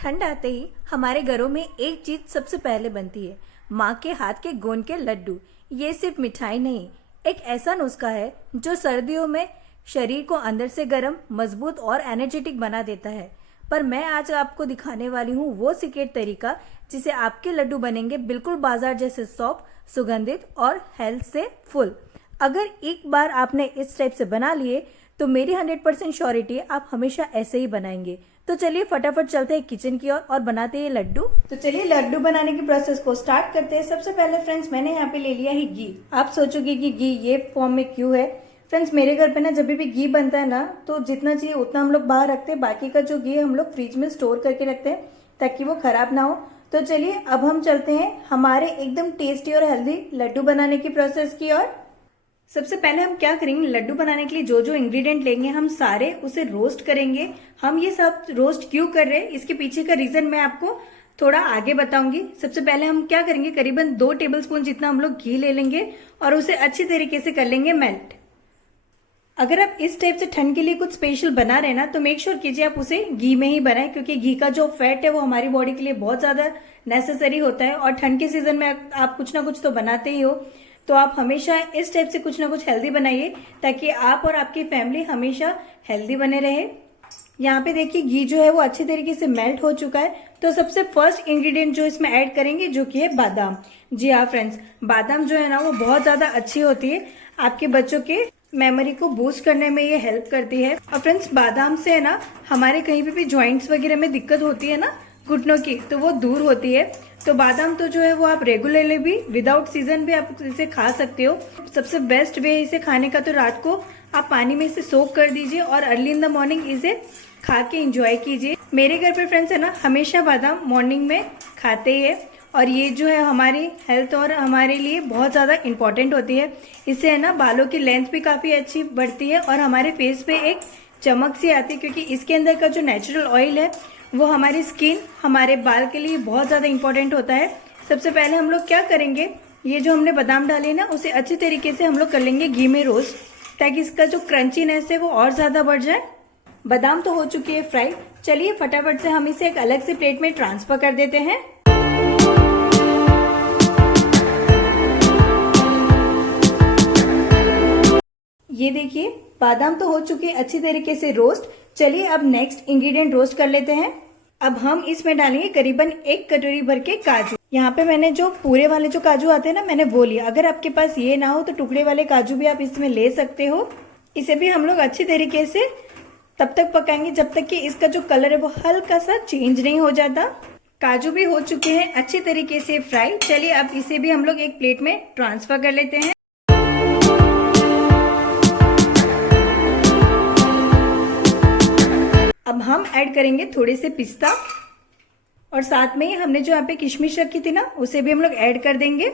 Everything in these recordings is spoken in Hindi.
ठंड आते ही हमारे घरों में एक चीज सबसे पहले बनती है, माँ के हाथ के गोंद के लड्डू। ये सिर्फ मिठाई नहीं, एक ऐसा नुस्खा है जो सर्दियों में शरीर को अंदर से गर्म, मजबूत और एनर्जेटिक बना देता है। पर मैं आज आपको दिखाने वाली हूँ वो सीक्रेट तरीका जिसे आपके लड्डू बनेंगे बिल्कुल बाजार जैसे सॉफ्ट, सुगंधित और हेल्थ से फुल। अगर एक बार आपने इस टाइप से बना लिए तो मेरी 100% श्योरिटी आप हमेशा ऐसे ही बनाएंगे। तो चलिए फटाफट चलते हैं किचन की ओर और बनाते हैं लड्डू। तो चलिए लड्डू बनाने की प्रोसेस को स्टार्ट करते हैं। सबसे पहले फ्रेंड्स मैंने यहाँ पे ले लिया है घी। आप सोचोगे कि घी ये फॉर्म में क्यों है। फ्रेंड्स मेरे घर पे ना जब भी घी बनता है ना तो जितना चाहिए उतना हम लोग बाहर रखते हैं, बाकी का जो घी हम लोग फ्रिज में स्टोर करके रखते हैं ताकि वो खराब ना हो। तो चलिए अब हम चलते हैं हमारे एकदम टेस्टी और हेल्दी लड्डू बनाने की प्रोसेस की ओर। सबसे पहले हम क्या करेंगे, लड्डू बनाने के लिए जो जो इंग्रेडिएंट लेंगे हम सारे उसे रोस्ट करेंगे। हम ये सब रोस्ट क्यों कर रहे हैं इसके पीछे का रीजन मैं आपको थोड़ा आगे बताऊंगी। सबसे पहले हम क्या करेंगे, करीबन 2 टेबलस्पून जितना हम लोग घी ले लेंगे और उसे अच्छी तरीके से कर लेंगे मेल्ट। अगर आप इस टाइप से ठंड के लिए कुछ स्पेशल बना रहे हैं ना तो मेक श्योर कीजिए आप उसे घी में ही बनाएं, क्योंकि घी का जो फैट है वो हमारी बॉडी के लिए बहुत ज्यादा नेसेसरी होता है और ठंड के सीजन में आप कुछ ना कुछ तो बनाते ही हो। तो आप हमेशा इस टाइप से कुछ ना कुछ हेल्दी बनाइए ताकि आप और आपकी फैमिली हमेशा हेल्दी बने रहे। यहाँ पे देखिए घी जो है वो अच्छी तरीके से मेल्ट हो चुका है। तो सबसे फर्स्ट इंग्रेडिएंट जो इसमें ऐड करेंगे जो कि है बादाम। जी हाँ फ्रेंड्स, बादाम जो है ना वो बहुत ज्यादा अच्छी होती है, आपके बच्चों के मेमोरी को बूस्ट करने में ये हेल्प करती है। और फ्रेंड्स बादाम से है ना हमारे कहीं पे भी ज्वाइंट्स वगैरह में दिक्कत होती है ना घुटनों की, तो वो दूर होती है। तो बादाम तो जो है वो आप रेगुलरली भी विदाउट सीजन भी आप इसे खा सकते हो। सबसे बेस्ट वे इसे खाने का तो रात को आप पानी में इसे सोक कर दीजिए और अर्ली इन द मॉर्निंग इसे खा के एंजॉय कीजिए। मेरे घर पे फ्रेंड्स है ना हमेशा बादाम मॉर्निंग में खाते ही है और ये जो है हमारी हेल्थ और हमारे लिए बहुत ज्यादा इम्पोर्टेंट होती है। इससे है ना बालों की लेंथ भी काफी अच्छी बढ़ती है और हमारे फेस पे एक चमक सी आती है, क्योंकि इसके अंदर का जो नेचुरल ऑयल है वो हमारी स्किन, हमारे बाल के लिए बहुत ज्यादा इंपॉर्टेंट होता है। सबसे पहले हम लोग क्या करेंगे, ये जो हमने बादाम डाले ना उसे अच्छी तरीके से हम लोग कर लेंगे घी में रोस्ट, ताकि इसका जो क्रंचीनेस है वो और ज्यादा बढ़ जाए। बादाम तो हो चुकी है फ्राई। चलिए फटाफट से हम इसे एक अलग से प्लेट में ट्रांसफर कर देते हैं। ये देखिए बादाम तो हो चुके अच्छी तरीके से रोस्ट। चलिए अब नेक्स्ट इंग्रेडिएंट रोस्ट कर लेते हैं। अब हम इसमें डालेंगे करीबन 1 कटोरी भर के काजू। यहाँ पे मैंने जो पूरे वाले जो काजू आते हैं ना मैंने वो लिया। अगर आपके पास ये ना हो तो टुकड़े वाले काजू भी आप इसमें ले सकते हो। इसे भी हम लोग अच्छी तरीके से तब तक पकाएंगे जब तक कि इसका जो कलर है वो हल्का सा चेंज नहीं हो जाता। काजू भी हो चुके हैं अच्छी तरीके से फ्राई। चलिए अब इसे भी हम लोग एक प्लेट में ट्रांसफर कर लेते हैं। अब हम ऐड करेंगे थोड़े से पिस्ता और साथ में ही हमने जो यहाँ पे किशमिश रखी थी ना उसे भी हम लोग ऐड कर देंगे।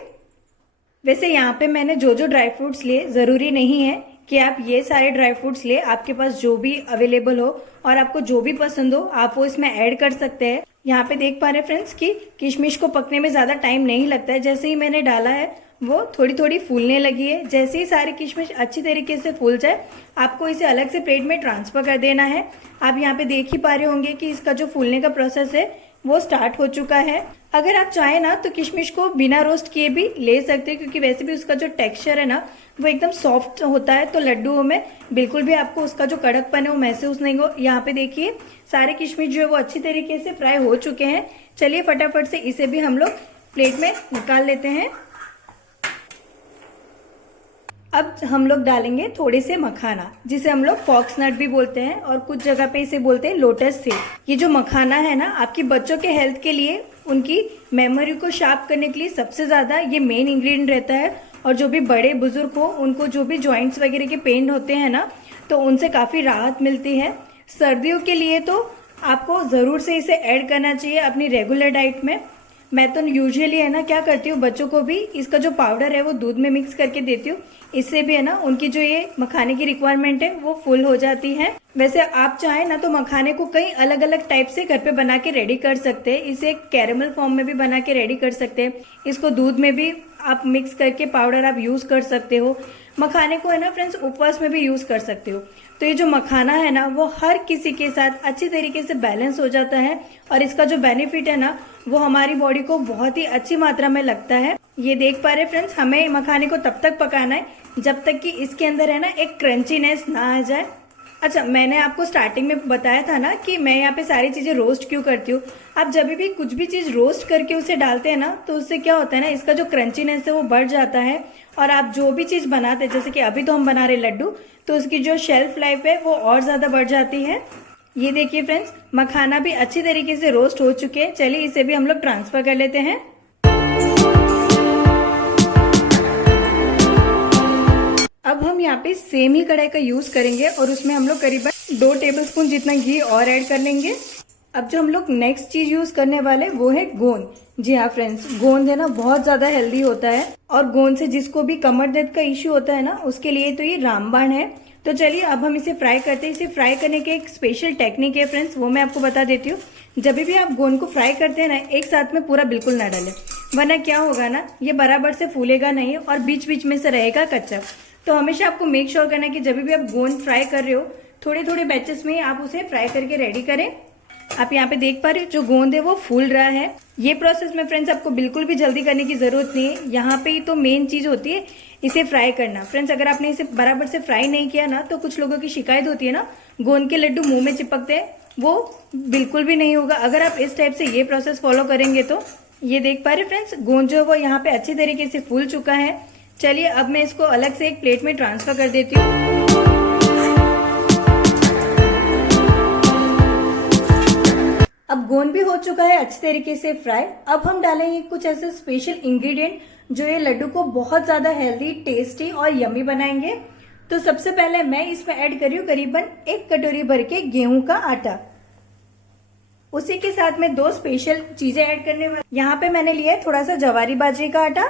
वैसे यहाँ पे मैंने जो जो ड्राई फ्रूट्स लिए, जरूरी नहीं है कि आप ये सारे ड्राई फ्रूट्स ले, आपके पास जो भी अवेलेबल हो और आपको जो भी पसंद हो आप वो इसमें ऐड कर सकते हैं। यहाँ पे देख पा रहे हैं फ्रेंड्स कि किशमिश को पकने में ज्यादा टाइम नहीं लगता है। जैसे ही मैंने डाला है वो थोड़ी थोड़ी फूलने लगी है। जैसे ही सारी किशमिश अच्छी तरीके से फूल जाए आपको इसे अलग से प्लेट में ट्रांसफर कर देना है। आप यहाँ पे देख ही पा रहे होंगे कि इसका जो फूलने का प्रोसेस है वो स्टार्ट हो चुका है। अगर आप चाहें ना तो किशमिश को बिना रोस्ट किए भी ले सकते हैं, क्योंकि वैसे भी उसका जो टेक्सचर है ना वो एकदम सॉफ्ट होता है, तो लड्डुओं में बिल्कुल भी आपको उसका जो कड़कपन है वो महसूस नहीं हो। यहाँ पे देखिए सारे किशमिश जो है वो अच्छी तरीके से फ्राई हो चुके हैं। चलिए फटाफट से इसे भी हम लोग प्लेट में निकाल लेते हैं। अब हम लोग डालेंगे थोड़े से मखाना, जिसे हम लोग फॉक्सनट भी बोलते हैं और कुछ जगह पे इसे बोलते हैं लोटस सीड। ये जो मखाना है ना आपकी बच्चों के हेल्थ के लिए, उनकी मेमोरी को शार्प करने के लिए सबसे ज्यादा ये मेन इंग्रेडिएंट रहता है। और जो भी बड़े बुजुर्ग हो उनको जो भी जॉइंट्स वगैरह के पेन होते हैं ना तो उनसे काफी राहत मिलती है। सर्दियों के लिए तो आपको जरूर से इसे ऐड करना चाहिए अपनी रेगुलर डाइट में। मैं तो यूजुअली है ना क्या करती हूँ, बच्चों को भी इसका जो पाउडर है वो दूध में मिक्स करके देती हूँ। इससे भी है ना उनकी जो ये मखाने की रिक्वायरमेंट है वो फुल हो जाती है। वैसे आप चाहें ना तो मखाने को कई अलग अलग टाइप से घर पे बना के रेडी कर सकते हैं। इसे कैरेमल फॉर्म में भी बना के रेडी कर सकते हैं। इसको दूध में भी आप मिक्स करके पाउडर आप यूज कर सकते हो। मखाने को है ना फ्रेंड्स उपवास में भी यूज कर सकते हो। तो ये जो मखाना है ना वो हर किसी के साथ अच्छी तरीके से बैलेंस हो जाता है और इसका जो बेनिफिट है ना वो हमारी बॉडी को बहुत ही अच्छी मात्रा में लगता है। ये देख पा रहे फ्रेंड्स, हमें मखाने को तब तक पकाना है जब तक कि इसके अंदर है ना एक क्रंचीनेस ना आ जाए। अच्छा, मैंने आपको स्टार्टिंग में बताया था ना कि मैं यहाँ पे सारी चीजें रोस्ट क्यों करती हूँ। आप जब भी कुछ भी चीज रोस्ट करके उसे डालते हैं ना तो उससे क्या होता है ना, इसका जो क्रंचीनेस है वो बढ़ जाता है और आप जो भी चीज बनाते हैं, जैसे कि अभी तो हम बना रहे लड्डू, तो उसकी जो शेल्फ लाइफ है वो और ज्यादा बढ़ जाती है। ये देखिए फ्रेंड्स, मखाना भी अच्छी तरीके से रोस्ट हो चुके हैं। चलिए इसे भी हम लोग ट्रांसफर कर लेते हैं। अब हम यहाँ पे सेम ही कढ़ाई का यूज करेंगे और उसमें हम लोग करीबन 2 टेबलस्पून जितना घी और ऐड कर लेंगे। अब जो हम लोग नेक्स्ट चीज यूज करने वाले वो है गोंद। जी हाँ फ्रेंड्स, गोंद है ना बहुत ज्यादा हेल्दी होता है और गोंद से जिसको भी कमर दर्द का इश्यू होता है ना उसके लिए तो ये रामबाण है। तो चलिए अब हम इसे फ्राई करते हैं। इसे फ्राई करने के एक स्पेशल टेक्निक है फ्रेंड्स, वो मैं आपको बता देती हूँ। जब भी आप गोंद को फ्राई करते हैं ना, एक साथ में पूरा बिल्कुल ना डालें, वरना क्या होगा ना, ये बराबर से फूलेगा नहीं और बीच बीच में से रहेगा कच्चा। तो हमेशा आपको मेक श्योर करना है कि जब भी आप गोंद फ्राई कर रहे हो, थोड़े थोड़े बैचेस में आप उसे फ्राई करके रेडी करें। आप यहाँ पे देख पा रहे हो जो गोंद है वो फूल रहा है। ये प्रोसेस में फ्रेंड्स आपको बिल्कुल भी जल्दी करने की जरूरत नहीं है। यहाँ पे ही तो मेन चीज होती है इसे फ्राई करना। फ्रेंड्स, अगर आपने इसे बराबर से फ्राई नहीं किया ना तो कुछ लोगों की शिकायत होती है ना, गोंद के लड्डू मुंह में चिपकते हैं, वो बिल्कुल भी नहीं होगा अगर आप इस टाइप से ये प्रोसेस फॉलो करेंगे तो। ये देख पा रहे फ्रेंड्स, गोंद जो है वो यहाँ पे अच्छी तरीके से फूल चुका है। चलिए अब मैं इसको अलग से एक प्लेट में ट्रांसफर कर देती हूँ। अब गोंद भी हो चुका है अच्छी तरीके से फ्राई। अब हम डालेंगे कुछ ऐसे स्पेशल इंग्रेडिएंट जो ये लड्डू को बहुत ज्यादा हेल्दी, टेस्टी और यम्मी बनाएंगे। तो सबसे पहले मैं इसमें ऐड कर रही हूँ करीबन 1 कटोरी भर के गेहूं का आटा। उसी के साथ में 2 स्पेशल चीजें ऐड करने वाली। यहाँ पे मैंने लिया है थोड़ा सा जवारी बाजरे का आटा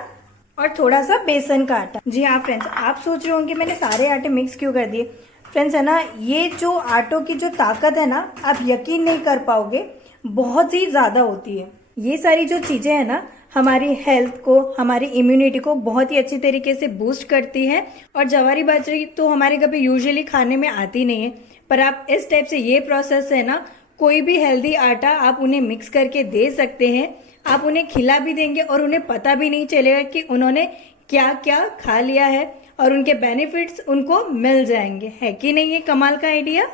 और थोड़ा सा बेसन का आटा। जी हाँ फ्रेंड्स, आप सोच रहे होंगे मैंने सारे आटे मिक्स क्यों कर दिए। फ्रेंड्स है ना, ये जो आटों की जो ताकत है ना, आप यकीन नहीं कर पाओगे, बहुत ही ज्यादा होती है। ये सारी जो चीजें है ना हमारी हेल्थ को, हमारी इम्यूनिटी को बहुत ही अच्छी तरीके से बूस्ट करती है। और जवारी बाजरे तो हमारे कभी यूजुअली खाने में आती नहीं है, पर आप इस टाइप से ये प्रोसेस है ना, कोई भी हेल्दी आटा आप उन्हें मिक्स करके दे सकते हैं। आप उन्हें खिला भी देंगे और उन्हें पता भी नहीं चलेगा कि उन्होंने क्या क्या खा लिया है और उनके बेनिफिट्स उनको मिल जाएंगे। है कि नहीं ये कमाल का आइडिया।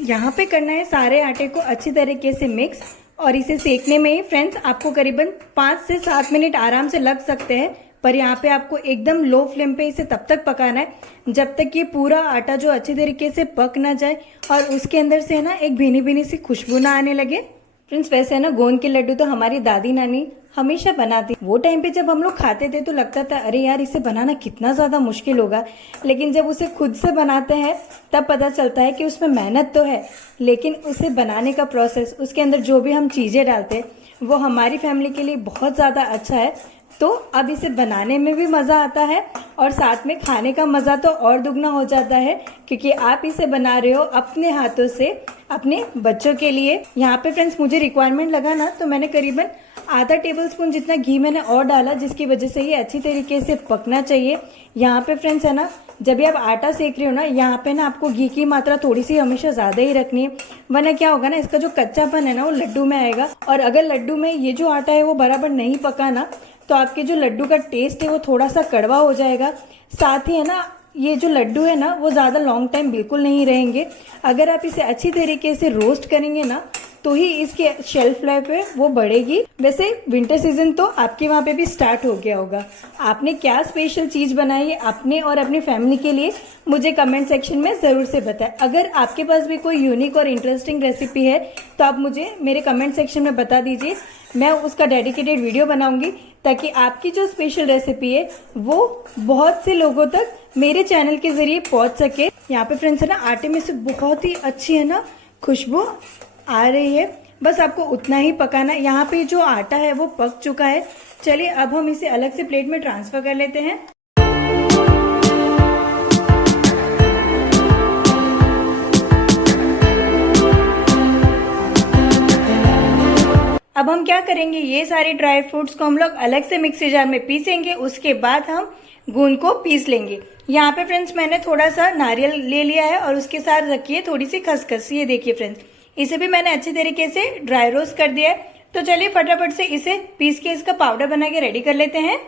यहाँ पे करना है सारे आटे को अच्छी तरीके से मिक्स और इसे सेकने में ही फ्रेंड्स आपको करीबन 5 से 7 मिनट आराम से लग सकते हैं। पर यहाँ पे आपको एकदम लो फ्लेम पे इसे तब तक पकाना है जब तक ये पूरा आटा जो अच्छी तरीके से पक ना जाए और उसके अंदर से ना एक भीनी भीनी सी खुशबू ना आने लगे। फ्रेंड्स, वैसे है ना गोंद के लड्डू तो हमारी दादी नानी हमेशा बनाती। वो टाइम पे जब हम लोग खाते थे तो लगता था अरे यार इसे बनाना कितना ज्यादा मुश्किल होगा, लेकिन जब उसे खुद से बनाते हैं तब पता चलता है कि उसमें मेहनत तो है, लेकिन उसे बनाने का प्रोसेस, उसके अंदर जो भी हम चीजें डालते हैं वो हमारी फैमिली के लिए बहुत ज्यादा अच्छा है। तो अब इसे बनाने में भी मजा आता है और साथ में खाने का मजा तो और दुगना हो जाता है, क्योंकि आप इसे बना रहे हो अपने हाथों से अपने बच्चों के लिए। यहाँ पे फ्रेंड्स मुझे रिक्वायरमेंट लगा ना तो मैंने करीबन आधा टेबलस्पून जितना घी मैंने और डाला, जिसकी वजह से ये अच्छी तरीके से पकना चाहिए। यहाँ पे फ्रेंड्स है ना, जब भी आप आटा सेक रहे हो ना, यहाँ पे ना आपको घी की मात्रा थोड़ी सी हमेशा ज्यादा ही रखनी है, वरना क्या होगा ना, इसका जो कच्चापन है ना वो लड्डू में आएगा। और अगर लड्डू में ये जो आटा है वो बराबर नहीं पका ना तो आपके जो लड्डू का टेस्ट है वो थोड़ा सा कड़वा हो जाएगा। साथ ही है ना, ये जो लड्डू है ना वो ज्यादा लॉन्ग टाइम बिल्कुल नहीं रहेंगे। अगर आप इसे अच्छी तरीके से रोस्ट करेंगे ना तो ही इसकी शेल्फ लाइफ है वो बढ़ेगी। वैसे विंटर सीजन तो आपके वहाँ पे भी स्टार्ट हो गया होगा। आपने क्या स्पेशल चीज बनाई है अपने और अपनी फैमिली के लिए, मुझे कमेंट सेक्शन में जरूर से बताएं। अगर आपके पास भी कोई यूनिक और इंटरेस्टिंग रेसिपी है तो आप मुझे मेरे कमेंट सेक्शन में बता दीजिए, मैं उसका डेडिकेटेड वीडियो बनाऊंगी ताकि आपकी जो स्पेशल रेसिपी है वो बहुत से लोगों तक मेरे चैनल के जरिए पहुंच सके। यहाँ पे फ्रेंड्स है ना, आटे में से बहुत ही अच्छी है ना खुशबू आ रही है। बस आपको उतना ही पकाना है। यहाँ पे जो आटा है वो पक चुका है। चलिए अब हम इसे अलग से प्लेट में ट्रांसफर कर लेते हैं। अब हम क्या करेंगे, ये सारे ड्राई फ्रूट्स को हम लोग अलग से मिक्सी जार में पीसेंगे। उसके बाद हम गोंद को पीस लेंगे। यहाँ पे फ्रेंड्स मैंने थोड़ा सा नारियल ले लिया है और उसके साथ रखी है थोड़ी सी खसखस। ये देखिए फ्रेंड्स, इसे भी मैंने अच्छे तरीके से ड्राई रोस्ट कर दिया है। तो चलिए फटाफट से इसे पीस के इसका पाउडर बना के रेडी कर लेते हैं।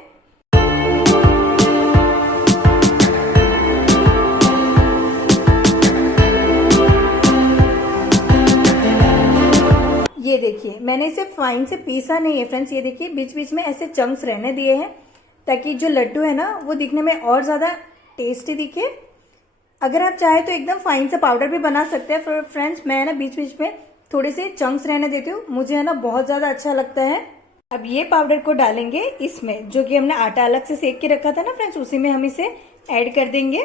ये देखिए, मैंने इसे फाइन से पीसा नहीं है फ्रेंड्स। ये देखिए, बीच बीच में ऐसे चंक्स रहने दिए हैं ताकि जो लड्डू है ना वो दिखने में और ज्यादा टेस्टी दिखे। अगर आप चाहे तो एकदम फाइन से पाउडर भी बना सकते हैं। फ्रेंड्स मैं ना बीच बीच में थोड़े से चंक्स रहने देती हूँ, मुझे है ना बहुत ज्यादा अच्छा लगता है। अब ये पाउडर को डालेंगे इसमें, जो कि हमने आटा अलग से सेक के रखा था ना फ्रेंड्स, उसी में हम इसे ऐड कर देंगे।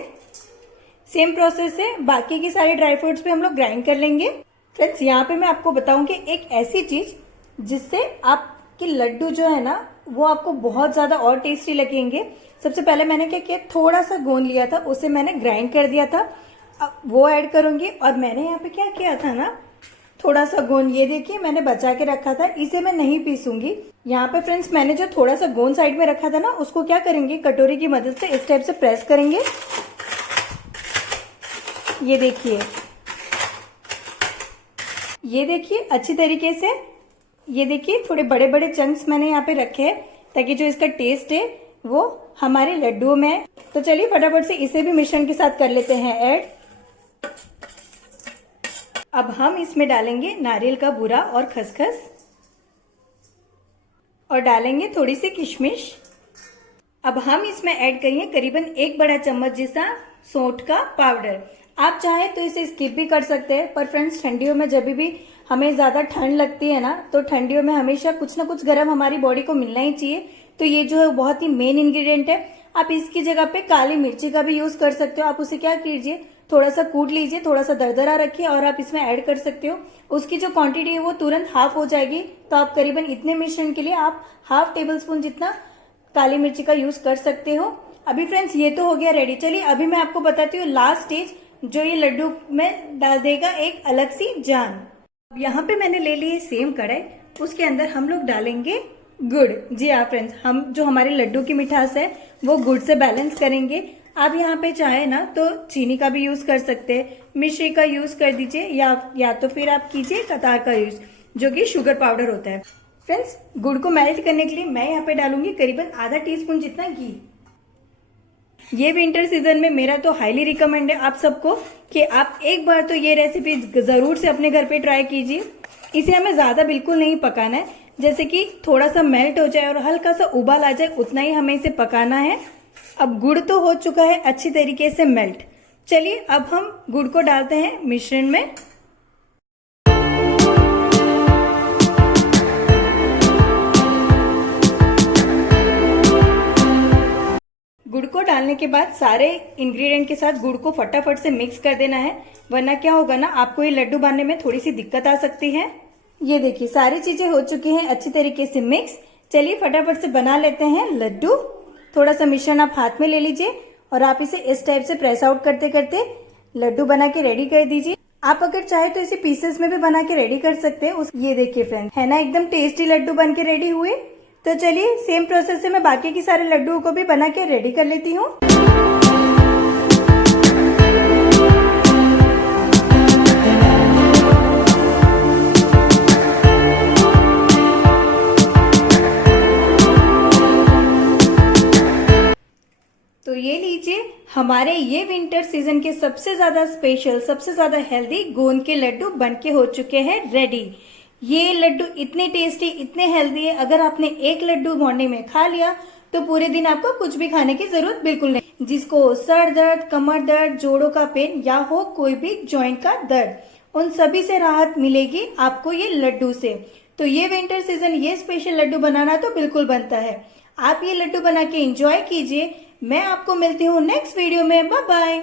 सेम प्रोसेस से बाकी की सारी ड्राई फ्रूट्स पे हम लोग ग्राइंड कर लेंगे। फ्रेंड्स यहाँ पे मैं आपको बताऊं कि एक ऐसी चीज जिससे आपके लड्डू जो है ना वो आपको बहुत ज्यादा और टेस्टी लगेंगे। सबसे पहले मैंने क्या किया, थोड़ा सा गोंद लिया था, उसे मैंने ग्राइंड कर दिया था, अब वो ऐड करूंगी। और मैंने यहाँ पे क्या किया था ना, थोड़ा सा गोंद ये देखिए मैंने बचा के रखा था, इसे मैं नहीं पीसूंगी। यहाँ पे फ्रेंड्स मैंने जो थोड़ा सा गोंद साइड में रखा था ना, उसको क्या करेंगे, कटोरी की मदद से इस टाइप से प्रेस करेंगे। ये देखिए अच्छी तरीके से। ये देखिए थोड़े बड़े बड़े चंक्स मैंने यहाँ पे रखे हैं ताकि जो इसका टेस्ट है वो हमारे लड्डुओं में है। तो चलिए फटाफट से इसे भी मिश्रण के साथ कर लेते हैं ऐड। अब हम इसमें डालेंगे नारियल का बूरा और खसखस और डालेंगे थोड़ी सी किशमिश। अब हम इसमें ऐड करेंगे करीबन 1 बड़ा चम्मच जैसा सौंठ का पाउडर। आप चाहे तो इसे स्किप भी कर सकते हैं, पर फ्रेंड्स ठंडियों में जब भी हमें ज्यादा ठंड लगती है ना, तो ठंडियों में हमेशा कुछ ना कुछ गर्म हमारी बॉडी को मिलना ही चाहिए। तो ये जो है बहुत ही मेन इंग्रेडिएंट है। आप इसकी जगह पे काली मिर्ची का भी यूज कर सकते हो। आप उसे क्या कीजिए, थोड़ा सा कूट लीजिए, थोड़ा सा दरदरा रखिए और आप इसमें ऐड कर सकते हो। उसकी जो क्वांटिटी है वो तुरंत हाफ हो जाएगी। तो आप करीबन इतने मिश्रण के लिए आप ½ टेबल स्पून जितना काली मिर्ची का यूज कर सकते हो। अभी फ्रेंड्स ये तो हो गया रेडी। चलिए अभी मैं आपको बताती हूँ लास्ट स्टेज, जो ये लड्डू में डाल देगा एक अलग सी जान। अब यहाँ पे मैंने ले ली है सेम कढ़ाई, उसके अंदर हम लोग डालेंगे गुड़। जी हाँ फ्रेंड्स, हम जो हमारे लड्डू की मिठास है वो गुड़ से बैलेंस करेंगे। आप यहाँ पे चाहे ना तो चीनी का भी यूज कर सकते हैं, मिश्री का यूज कर दीजिए, या तो फिर आप कीजिए कतार का यूज, जो कि शुगर पाउडर होता है। फ्रेंड्स गुड़ को मेल्ट करने के लिए मैं यहाँ पे डालूंगी करीबन ½ टीस्पून जितना घी। ये विंटर सीजन में मेरा तो हाईली रिकमेंड है आप सबको कि आप एक बार तो ये रेसिपी जरूर से अपने घर पे ट्राई कीजिए। इसे हमें ज्यादा बिल्कुल नहीं पकाना है, जैसे कि थोड़ा सा मेल्ट हो जाए और हल्का सा उबाल आ जाए, उतना ही हमें इसे पकाना है। अब गुड़ तो हो चुका है अच्छी तरीके से मेल्ट। चलिए अब हम गुड़ को डालते हैं मिश्रण में। गुड़ को डालने के बाद सारे इंग्रेडिएंट के साथ गुड़ को फटाफट से मिक्स कर देना है, वरना क्या होगा ना, आपको ये लड्डू बनाने में थोड़ी सी दिक्कत आ सकती है। ये देखिए सारी चीजें हो चुकी हैं अच्छी तरीके से मिक्स। चलिए फटाफट से बना लेते हैं लड्डू। थोड़ा सा मिश्रण आप हाथ में ले लीजिए और आप इसे इस टाइप से प्रेस आउट करते करते लड्डू बना के रेडी कर दीजिए। आप अगर चाहे तो इसे पीसेस में भी बना के रेडी कर सकते हैं। ये देखिए फ्रेंड, है ना एकदम टेस्टी लड्डू बन के रेडी हुए। तो चलिए सेम प्रोसेस से मैं बाकी के सारे लड्डुओं को भी बना के रेडी कर लेती हूँ। तो ये लीजिए, हमारे ये विंटर सीजन के सबसे ज्यादा स्पेशल, सबसे ज्यादा हेल्दी गोंद के लड्डू बनके हो चुके हैं रेडी। ये लड्डू इतने टेस्टी, इतने हेल्दी है, अगर आपने एक लड्डू मॉर्निंग में खा लिया तो पूरे दिन आपको कुछ भी खाने की जरूरत बिल्कुल नहीं। जिसको सर दर्द, कमर दर्द, जोड़ों का पेन या हो कोई भी जॉइंट का दर्द, उन सभी से राहत मिलेगी आपको ये लड्डू से। तो ये विंटर सीजन ये स्पेशल लड्डू बनाना तो बिल्कुल बनता है। आप ये लड्डू बना के एंजॉय कीजिए। मैं आपको मिलती हूँ नेक्स्ट वीडियो में। Bye bye.